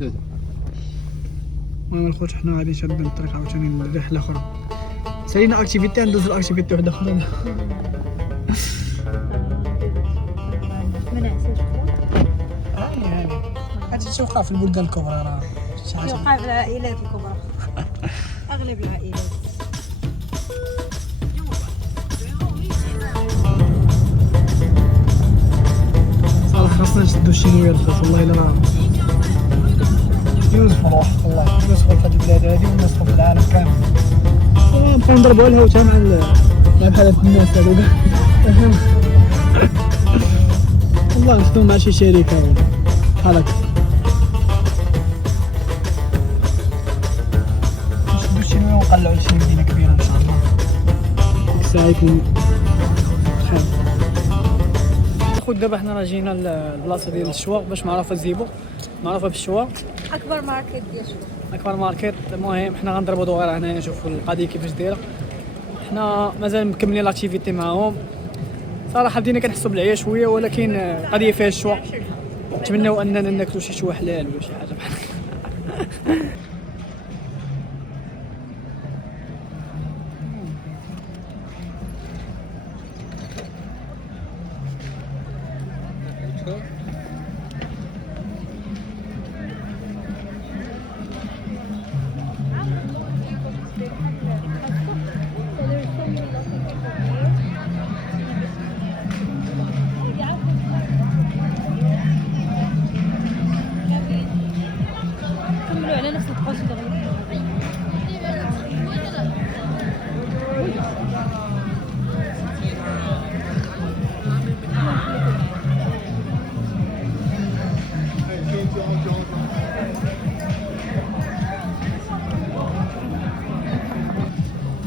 المهم الخوت حنا غادي شادين الطريق عاوتاني لرحله اخرى. سالينا اكتيفيتي ندوزو لاكتيفيتي وحده اخرى. ما نعساش يعني هادشي توقع في البلدان الكبرى راه شي حاجه توقع في العائلات الكبرى. اغلب العائلات. صراحه خاصنا نشدو الشينويه الخوت والله الا راه يوسف روح والله يوسف في هاد البلاد هادي والناس في العالم كامل. نبقاو نضربوا الهوته مع بحال هاد الناس هادو كاع. والله نخدمو مع شي شركه بحال هكا. نشدو الشينويه ونقلعو لشي مدينه كبيره ان شاء الله. ديك الساعه يكون بخير. خوت دابا حنا راه جينا للبلاصه ديال الشواق باش معروفه زيبو، معروفه بالشواق، اكبر ماركت ديال شو اكبر ماركت. المهم حنا غنضربوا دويره هنايا نشوفوا القضيه كيفاش دايره. حنا مازال مكملين لاكتيفيتي معاهم. صراحه بدينا كنحسوا بالعيا شويه ولكن القضيه فيها الشواق. نتمنوا اننا ناكلوا شي شوا حلال ولا شي حاجه بحال هكا. كملوا على نفس البروسي دغيا.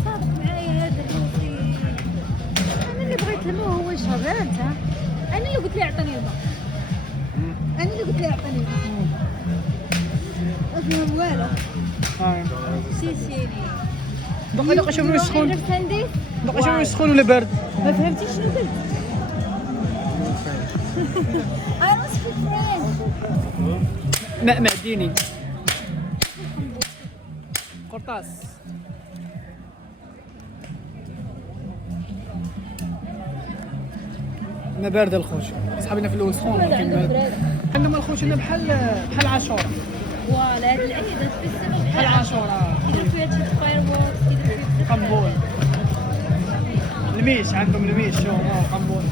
صادق معايا هذا الشيء. انا اللي بغيت الماء هو يشرب انت. انا اللي قلت ليه اعطيني الماء. انا اللي قلت ليه اعطيني الماء. أفهم والو. سيسيني. دقيقه شوفوا واش سخون. دقيقه شوفوا واش سخون ولا بارد. ما فهمتيش شنو قلت. I was friends. ماء معديني. قرطاس. ما بارد الخوت. صحابنا في الاول سخون ولكن بارد. عندهم الخوت هنا بحال عاشوره. فوالا هاد العيد تحس بحال عاشوره. كيديروا فيها شي فاير ووركس كيديروا فيها قنبول. الميش عندهم الميش شوف قنبول.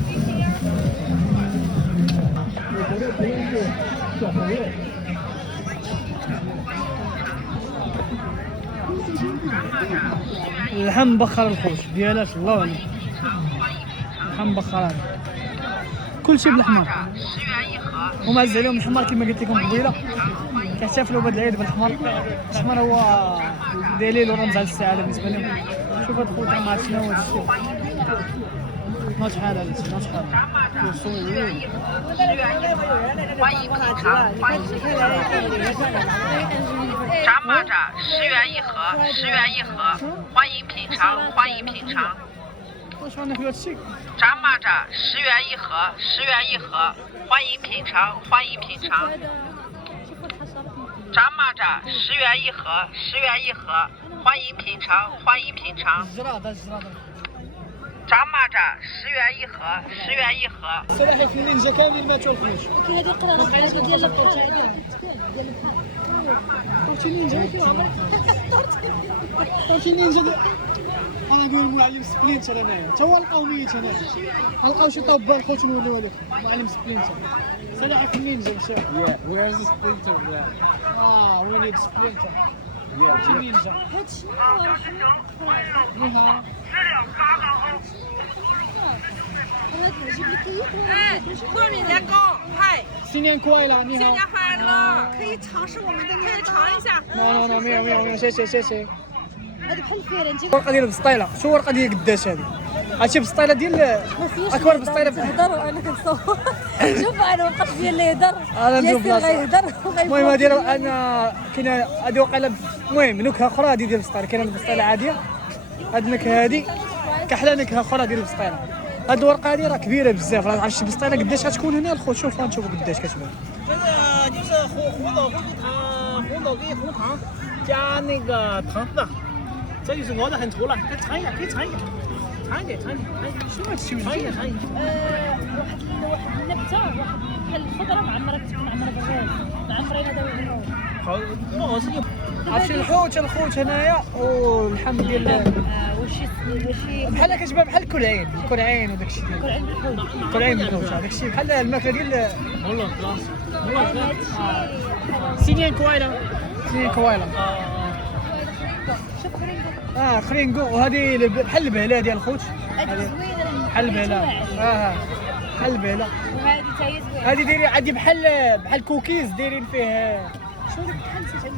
اللحم مبخر الخوت ديالات الله اعلم. اللحم مبخر كلشي بالحمار. هما زعلهم الحمار كما قلت لكم قبيله كيحتفلوا بهذا العيد بالحمار. الحمار هو دليل ورمز على السعاده بالنسبه لهم. شوف هاد الخوت ما عرفت شنو هو هاد الشيء. ما شحال هذا الشيء ما شحال. 炸蚂蚱10元一盒，10元一盒，欢迎品尝，欢迎品尝。 واش رانا في هاد الشيء؟ 炸蚂蚱10元一盒，10元一盒，欢迎品尝，欢迎品尝。炸蚂蚱10元一盒，10元一盒，欢迎品尝，欢迎品尝。 الجراد 炸蚂蚱10元一盒，10元一盒。 السلاحف النينجا كاملين ماتوا الخوت. كاين هذه قرانا ديال البحر ديال البحر. طرتي النينجا كي عمرك طرتي النينجا انا نقول معلم سبلينتر انايا تا هو لقاو ميت هنايا. لقاو شي طوبان خوت نوليو هذاك معلم سبلينتر. سلاحف النينجا مشى. Yeah, where is the splinter? وي نيد سبلينتر. طرتي النينجا. هاد شنو نهار هاد جيب لي كيك 哎，过敏年糕，嗨， 新年快乐，你好。新年快乐！可以尝试我们的可以年糕。尝一下。 نو مية مية مية شي هذا بحال الفيران انت ورقه ديال بسطيله. شو ورقه ديال قداش هذه؟ هادشي بسطيله ديال اكبر بسطيله في تهضر وانا كنصور. شوف انا وقت فيا اللي يهضر انا نشوف بلاصه. غيهضر المهم هادي انا كاينه هادي وقيله. المهم نكهه اخرى هادي ديال البسطيله. كاينه البسطيله عاديه. هاد النكهه هادي كحله نكهه اخرى ديال البسطيله. هاد الورقه هادي راه كبيره بزاف. راه عرفتي البسطيله قداش غتكون هنا الخوت. شوف غنشوفوا قداش كتبان. 豆给红糖，加那个糖子，这就是熬得很稠了，可以尝一下，可以尝一点，尝一点，尝一点，什么吃？尝一点，尝一点。واحد النبته واحد بحال الخضره معمره كتكون معمره بالغاز معمرين هذا هو好，我是عرفتي الحوت هنايا واللحم ديال وشي بحال كتبان بحال الكرعين وداك الشيء ديال كل عند الحوت الكرعين بالحوت هذاك الشيء بحال الماكله ديال والله كلاس هادشي سينيان كوايلا شوف خرينكو خرينكو وهذه بحال البهله ديال الخوت هادي زوينه بحال البهله بحال البهله وهادي تا هي زوينه هذه دايرين عندي بحال كوكيز دايرين فيه شنو داك بحال نسيت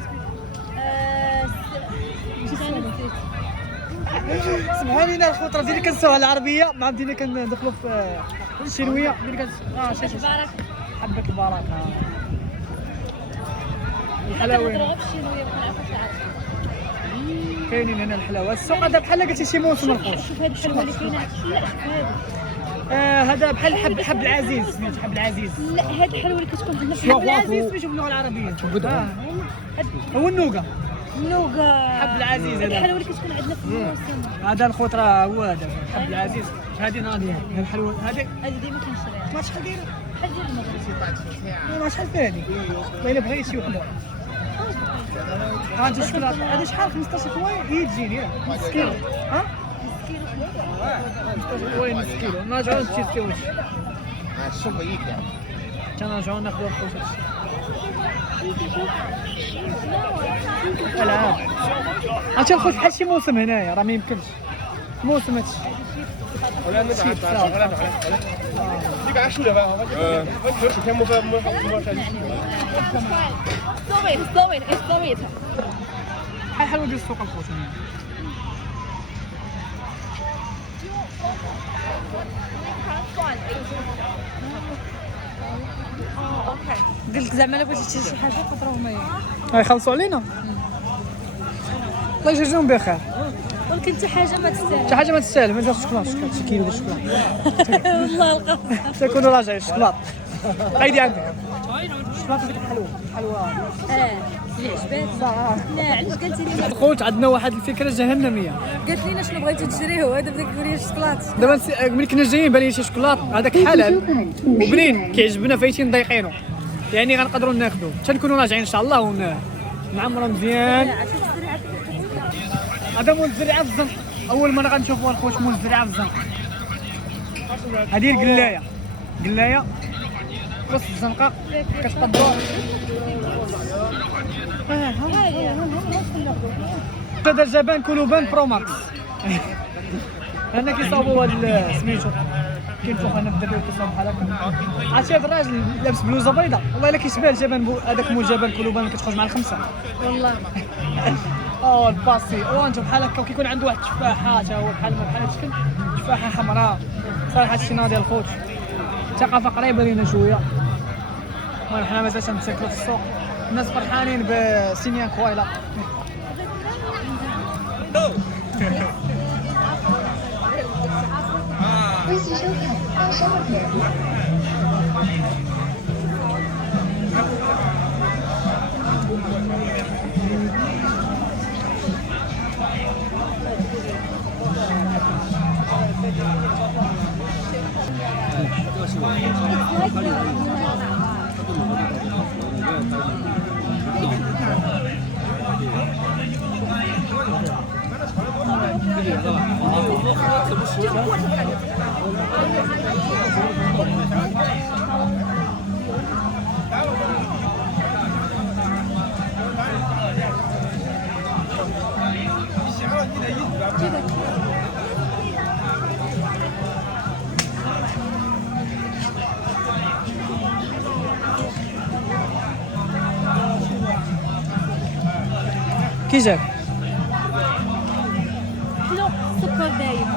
سمحوا لنا الخطره ديالي كنسوها العربيه مع بدينا كندخلوا في الشينويه بدينا شي بارك حبه البركه الحلاوه الحلاوه نضرب الشينويه ما كنعرفوش العربي كاينين هنا الحلاوه السوق هذا بحال قلتي شي موسم الخوت شوف هاد الحلوه اللي كاينه لا شوف هادي هذا بحال حب العزيز سميت حب العزيز لا هاد الحلوه اللي كتكون عندنا في حب العزيز سميتو باللغه العربيه هو النوغا النوغا حب العزيز هذا الحلوه اللي كتكون عندنا في الموسم هذا الخوت راه هو هذا حب العزيز هذه ناضيه هذه الحلوه هذه هادي ديما كنشريها ما شحال دايره بحال ديال المغرب ما شحال فيها هذه باينه بغيت شي وحده هذا الشوكولاته هذا شحال 15 كواي هي تجيني نص كيلو ها 15 كواي نص كيلو نرجعو نتيستيو تنرجعو ناخذو الخوت العاب عرفتي الخوت بحال شي موسم هنايا راه ما يمكنش موسم هادشي ولا شي بصح 你赶快收了吧，我这10天没上去。 سويت ايش سويت بحال حلوه ديال السوق الخوت قلت زعما الا بغيتي تشري شي حاجه خاطرهم هي يخلصوا علينا الله يجازيهم بخير ولكن حتى حاجه ما تستاهل شي حاجه ما تستاهل ما دارش شوكولاته شي كيلو ديال الشوكولاته والله القصد تكونوا راجعين الشوكولاته ايدي عندك الشوكولاته ديك حلوه اللي عجباتني لا علاش قالتي لي الخوت عندنا واحد الفكره جهنميه قالت لينا شنو بغيتو تشريو هذا بداك يقول لي الشوكولاط دابا ملي كنا جايين بان لي شي شوكولاط هذاك حلال وبنين كيعجبنا فايتين ضايقينه يعني غنقدروا ناخذوه تنكونوا راجعين ان شاء الله ونعمروا مزيان هذا مول الزريعه في الزنقه اول مره غنشوفوا الخوت مول الزريعه في الزنقه هذه القلايه وسط الزنقه كتقدروا هذا جبان كلوبان برو ماكس هنا كيصاوبوا هاد سميتو كينفخ هنا الدري وكيصاوب بحال هكا عرفتي هذا الراجل لابس بلوزه بيضاء والله الا كيشبه الجبان هذاك مول جبان كلوبان اللي كتخرج مع الخمسه والله الباسي وانتم بحال هكا وكيكون عنده واحد التفاحه حتى هو بحال الشكل تفاحه حمراء صراحه هادشي ناضي الخوت ثقافه قريبه لينا شويه المهم حنا مازال تنتسكلوا في السوق الناس فرحانين بسينيان كوايلا كي جاك؟ لا السكر دايم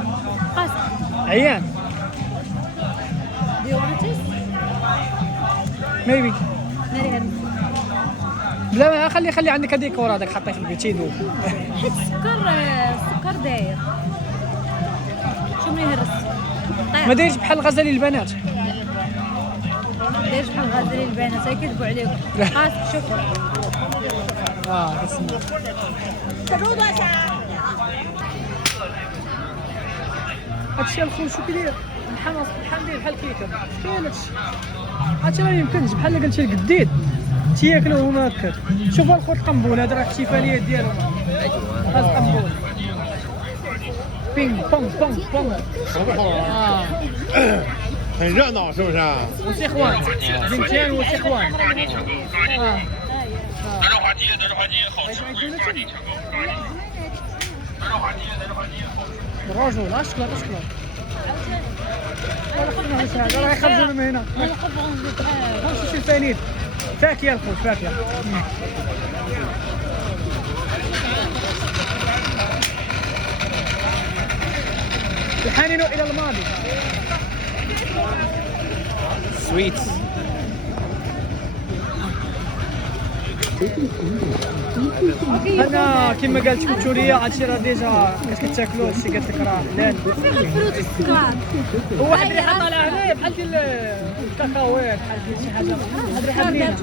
قاس عيان Do you want to taste? ميبي ناري هاد بلا خلي عندك هذيك ورا هذاك حطيه في البيت يذوب حيت السكر داير شو من يهرس ما دايرش بحال الغزالي البنات دايرش بحال غازلين البنات هاي كيذبوا عليكم قاس شوف كتسمع. هادشي الخوت شو كيدير الحمص بحال داير بحال كيكه كاين هادشي هادشي ما يمكنش بحال اللي قلتي القديد تياكلوه هما هكاك. شوفوا الخوت القنبول هذا راه الاحتفاليات ديالهم هذا القنبول بينغ بونغ بونغ بونغ 很热闹，是不是啊？ وسيخوان زنتيان وسيخوان 德州滑梯，德州滑梯后车会抓紧抢购。德州滑梯，德州滑梯后车。 الرجل اشكر اشكر هذا راه يخرجوا من هنا شوف الفانيد فاكهه الخوت فاكهه الحانين الى الماضي سويتس انا كما قالت كوتوريا هادشي راه ديجا كتاكلوه هادشي قالت لك راه حلال فين الفروت والسكر؟ هو واحد اللي حط على هنا بحال ديال الكاكاوات بحال ديال شي حاجه هاد ريحه بنينه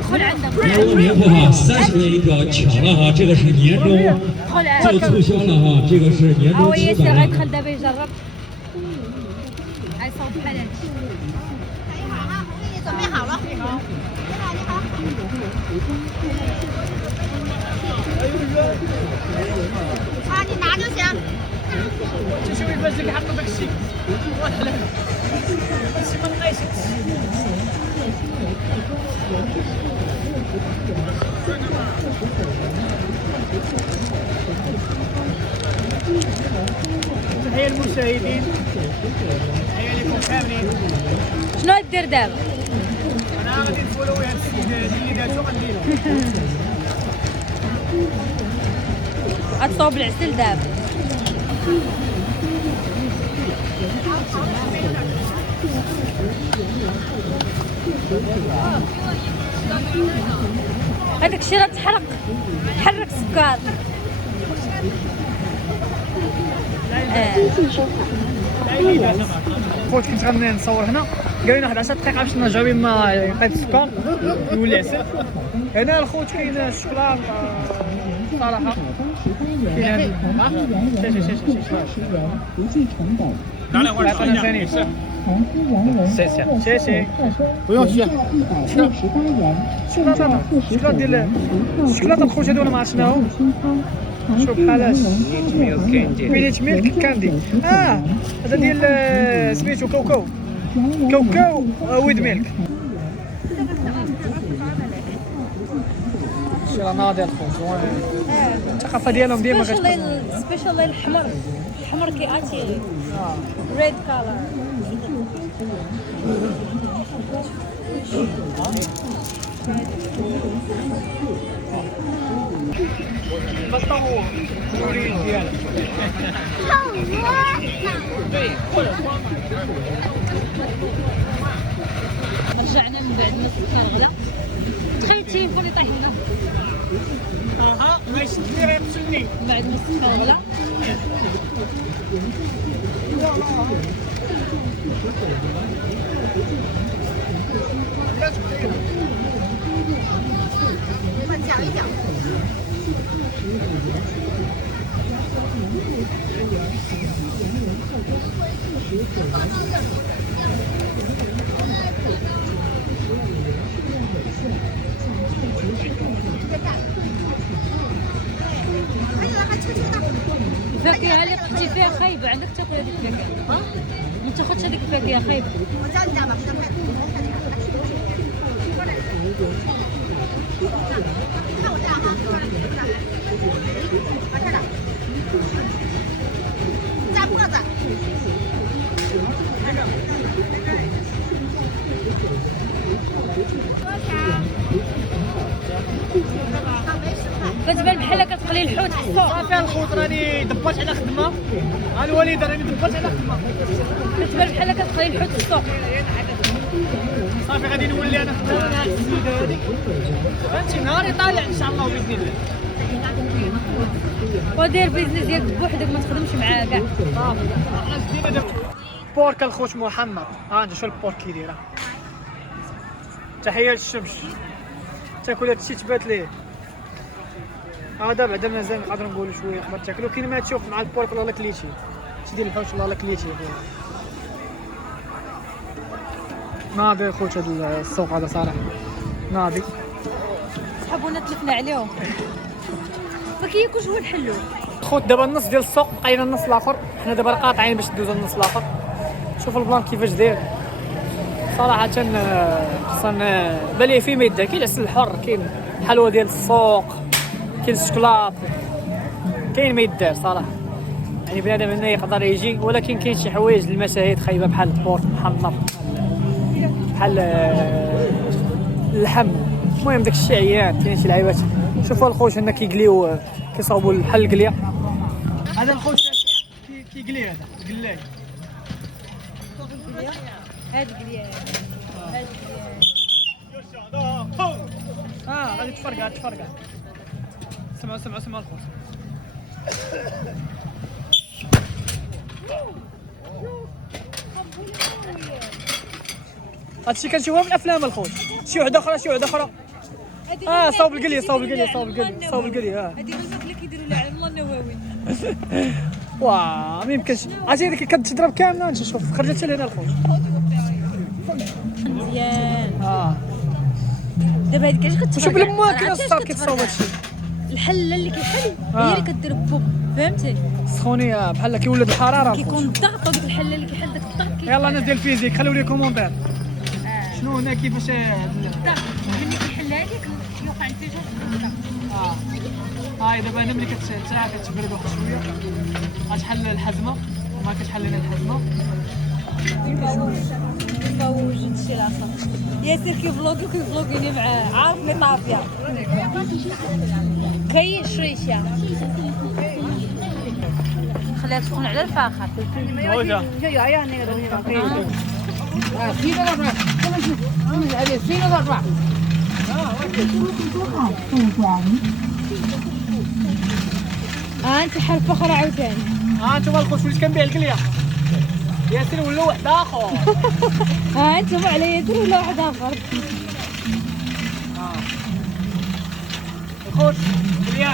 دخل عندك 年过年后哈，30元一个抢了哈，这个是年终就促销了哈，这个是年 هو 终七 ياسر 百。 غيدخل دابا يجرب غيصاوب بحال هادشي 准备好了。你好，你好。 啊，你拿就行。 تشوي باش لك حق داك الشيء والله هادشي ما نقيش تحية المشاهدين تحية لكم كاملين شنو غدير دابا؟ انا غادي نفولوي هاد السيد اللي داتو غنديرو غتصاوب العسل دابا هذاك الشيء راه تحرق حرك السكر خوت كنت غنصور هنا قال لنا واحد 10 دقائق باش نرجعو ما يقيد السكر يولي عسل هنا الخوت كاين الشوكولاط صراحه كاين شي شي 不用谢。 الشوكولاط ديال الشوكولاط الخوت هادو انا ما عرفت شناهم شوف بحال ميليت ميلك كاندي هذا ديال سميتو كوكو كوكو ويد ميلك شي راه ناضي الخوت الثقافه ديالهم ديما سبيشال الحمر الحمر كيعطي ريد كولر بطمو الوريد ديالها رجعنا من بعد ما سكر الغلا تخيل التليفون يطيح لنا غيشد لي راه يقتلني من بعد ما سكر الغلا الفاكهه اللي قلتي فيها خايبه عندك تاكل هذيك الفاكهه ما تاخذش هذيك الفاكهه خايبه 我教你家吧，不能看。看我这样哈，往这儿打，加脖子。كتبان بحال كتقلي الحوت في السوق صافي الخوت راني دبرت على خدمه الوالده راني دبرت على خدمه كتبان بحال كتقلي الحوت في السوق صافي غادي نولي انا خدام مع هاد السيده هادي فهمتي نهاري طالع ان شاء الله باذن الله ودير بيزنس ديالك بوحدك ما تخدمش معاه كاع. بورك الخوت محمد. انت شو البورك كي دايره. تحيه للشمس. تاكل هادشي تبات ليه. هذا بعدا مازال نقدروا نقولوا شويه قبل تاكلو. كاين ما تشوف مع البورك والله كليتي. تدير الحوش والله كليتي. ناضي خوت هذا السوق هذا صراحه ناضي. صحابونا تلفنا عليهم ما كياكلوش هو الحلو. خوت دابا النص ديال السوق بقينا النص الاخر. حنا دابا قاطعين باش ندوزو النص الاخر. شوف البلان كيفاش داير صراحه. خصنا بالي فيه ما يدار. كاين العسل الحر، كاين الحلوى ديال السوق، كاين الشوكولات، كاين ما يدار صراحه. يعني بنادم هنا يقدر يجي، ولكن كاين شي حوايج المشاهد خايبه بحال البورك محمر، بحال اللحم. المهم داك الشيء عيان. كاين شي لعيبات. شوفوا الخوت هنا كيقليو كيصاوبوا بحال القليه. هذا الخوت كيقلي. هذا قلاي. هاد قليا غادي تفرقع. سمعوا الخوت. هادشي كنشوفها في الافلام الخوت. شي وحده اخرى صاوب القليه. هادي غير الماكله كيديروا لها على الله النووي. واه ما يمكنش. عرفتي ديك كتضرب كامله. انت شوف خرجت لهنا الخوت. مزيان. دابا هذيك اش كتفرق. شوف لما كاين الصار كيتصاوب هادشي. الحله اللي كيحل هي اللي كدير بوب، فهمتي؟ سخونيه بحال كيولد الحراره الخوت. كيكون الضغط وديك الحله اللي كيحل داك الضغط. يلا الناس ديال الفيزيك خليو لي كومونتير. شنو هنا كيفاش الضغط ملي كيحل هذيك كيوقع انفجار في الضغط. هاي دابا هنا ملي كتبرد واحد شويه غتحل الحزمه. وما كتحل لنا الحزمه. كيفوج هادشي لاصق. ياسر كيفلوغيني معاه. عارفني طافيه. كاين شريشه. خليها تكون على الفاخر. وجا انت حال فخر عاوتاني. انتما الخوت وليت كنبيع الكليه. ياسر ولا واحد اخر. انتم على ياسر ولا واحد اخر. الخوت كليه.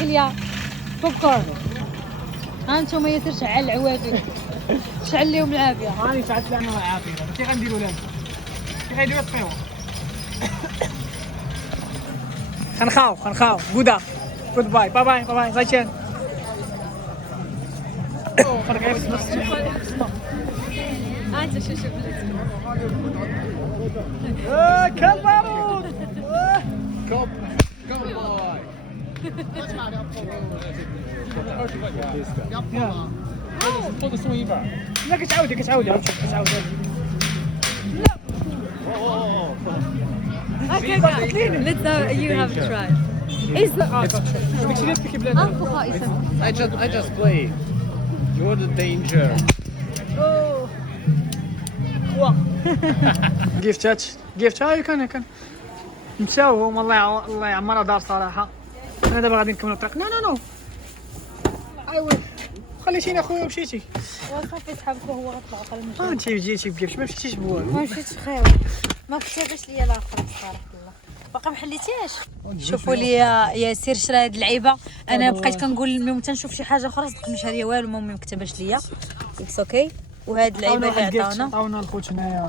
قليا بوب كورن. هانتوما ياسر شعل العوافي. شعل ليهم العافيه. هاني شعلت لنا العافيه. كي غنديروا لها كي غيديروا الطيور. خنخاو غودا جود باي باي زايتشن. انت شوف كلب بارود. لا كتعاودي شوف كتعاودي. Let's you have a try. Is I just play. You're the danger. gift هاي كان مشاوهم. الله يعمرها دار صراحه. انا دابا غادي نكملوا الطريق. نو ايوا خليتيني اخويا ومشيتي. وصافي صحابك هو غطلع قال انت جيتي بكيفاش ما مشيتيش بوالو. ما مشيتش خير. ما كتبش ليا الاخر صراحه الله. باقا ما حليتيهاش. شوفوا لي ياسر شرا هاد اللعيبه. انا بقيت كنقول ملي تنشوف شي حاجه اخرى صدق ما شاريه والو. المهم ما كتبش ليا. اتس اوكي. وهاد اللعيبه اللي عطاونا الخوت هنايا.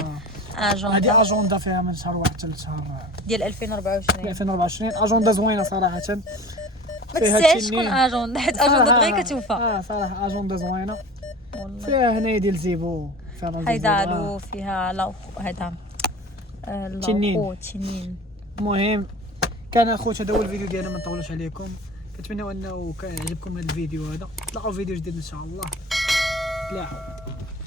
اجوندا. هذه اجوندا فيها من شهر واحد حتى لشهر ديال 2024. 2024. اجوندا زوينه صراحه. ما تنساش تكون اجوندا حيت اجوندا دغيا كتوفى. صراحه اجوندا زوينه. فيها هنايا ديال زيبو. حيدالو فيها لا هذا تنين. المهم كان اخوت هذا هو الفيديو ديالنا. ما نطولوش عليكم. كنتمنى انه كان يعجبكم هذا الفيديو هذا. تلاقاو فيديو جديد ان شاء الله. تلاحوا.